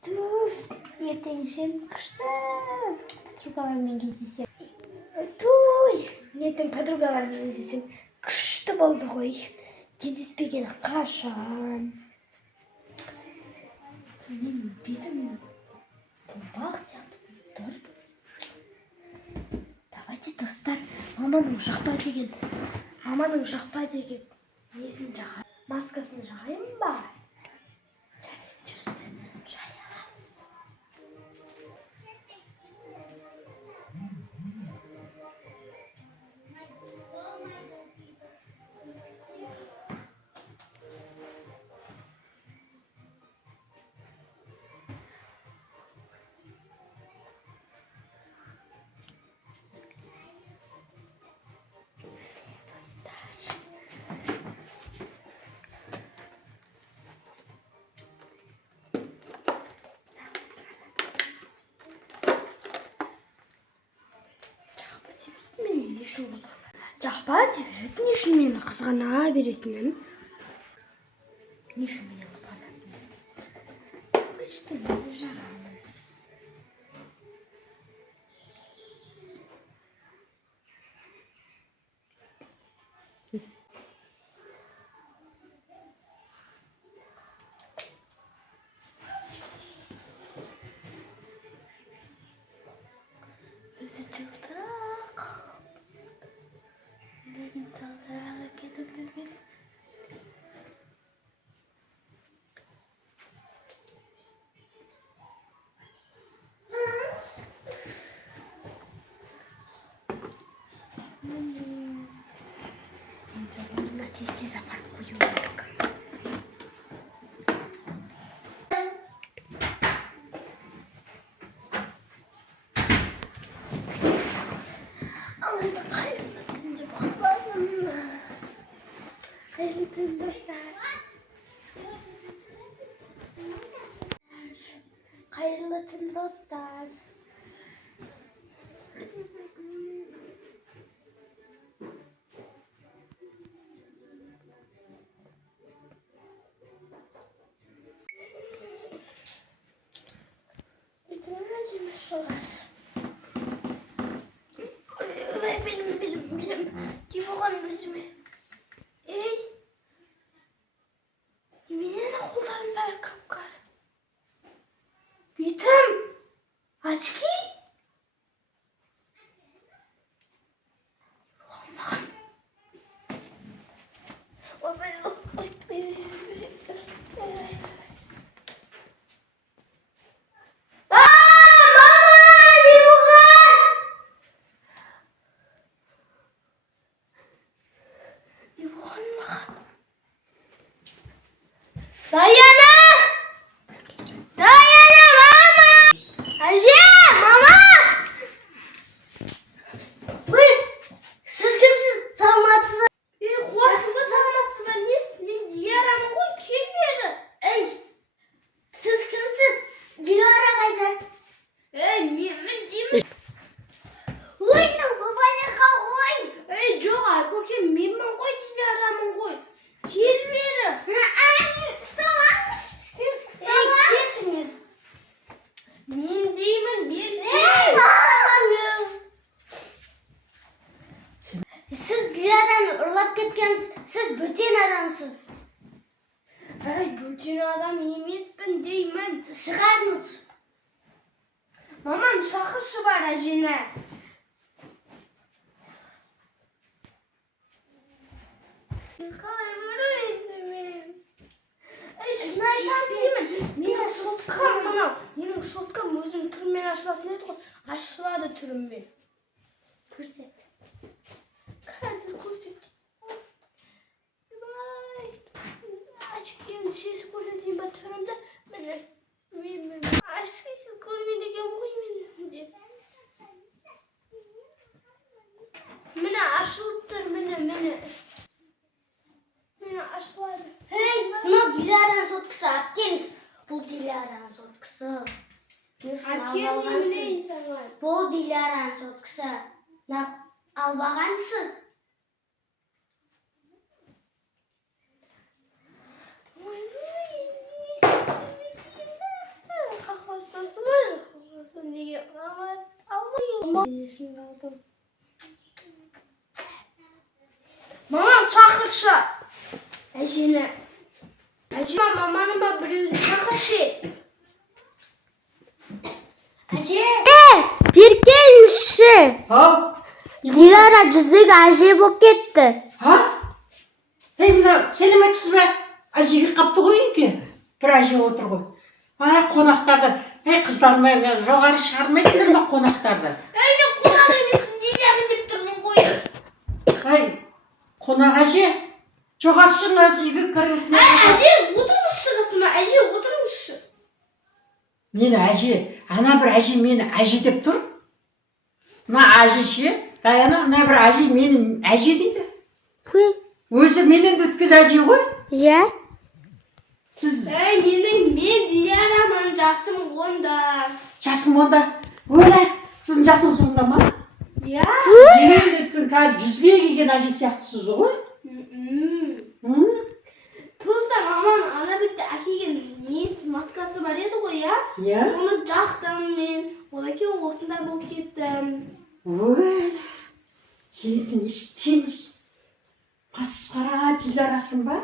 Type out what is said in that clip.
Tüf, ертең ішем күшті. Подругалармен кездесем. Туй, ертең подругалармен кездесем. Күшті болды ғой. Кездеспеген қашан. Менің бетім томбақ сияқты тұр. Давайте, достар, маманың жақпа деген несін жағайын. Маскасын жағайын ба? Жай аламыз. Жақпа деп жүретін, не үшін мені қызғана беретінін? Не үшін мені қызғанатынын? Ештеңеде жағамын. Өзі жылтырақ. Нелеген жылтырақ екенін білмедім. Оларына тез апарып қою керек. Алайда қайырлы түн деп құтыламын. Қайырлы түн, достар. Қайырлы түн, достар. Benim. Kim oğlan özüme? Ey! Yeminle kollarım ver kapkar. Bitim! Açki! Olmağın. Dayana! Mama! Ayşe! Mama! Uy! Siz kimsiz? Salamatsız. Kuvarsızı salamatsız. Ben Dilara'mı koy. Kim verdi? Ey! Siz kimsiz? Dilara kaydı. Ey! Ben diyeyim. Uy! Babayla koy. Ey! Çok ay. Korkayım. Ben koy. Dilara'mı koy. Kim verdi? Men deyman, Siz Dilara'ni urlab ketgansiz. Siz böten adamsiz. Ay, böten adam emasman deyman. Chiqarmiz. Mamam chaqirshi bor ajina. Менің соткам өзім түріммен ашылатын еді ғой. Ашылады түріммен. Көрсет. Қазір көрсет. Ашкемді шешіп көрсетейін ба түрімді. Міне. Ашкесіз көрмейді екен ғой мен деп. Міне ашылып тұр, міне. Міне ашылады. Hey, мынау Дилараның соткасы. Әпкеңіз. Бұл Дилараның соткасы. Әкем емлейсің ғой. Бұл Дилараның соткасы. Албағансыз. Неге алмайсың? Мамам шақыршы. Әжені. Әже, маманы біреуді шақыршы. Әже. Bir gelmişi. Ha? Dilara cüzdük Ayşe болып кетті. Ha? Ей, мына сәлеметсіз бе? Әжеге қапты ғой үйге. Бір әже отыр ғой. Қонақтарды. Қыздарым, жоғары шығармайсыңдар ма қонақтарды? Әйне қонақ емессің деймін деп тұрмын ғой. Қонақ әже? Жоғары шығыңыз үйге кіріңіз. Әже отырмысшы қысыма, әже отырмысшы. Мені әже, ана бір әже мені әже деп тұр. Мына әже ше, Даяна, мына бір әже мені әже дейді. Өзі менен де өткен әже ғой. Иә. Сіз... мен Дилярамын, жасым онда. Жасым онда? Өлі, сіздің жасыңыз онда ма? Иә. Менен өткен қазір 100-ге келген әже сияқтысыз ғой. Просто маман ана бітті әкеген нес маскасы бар еді ғой, я? Иә? Соны жақтым мен. Одан кейін осында болып кеттім. Өлі, енді не істейміз? Масқара Диларасың ба?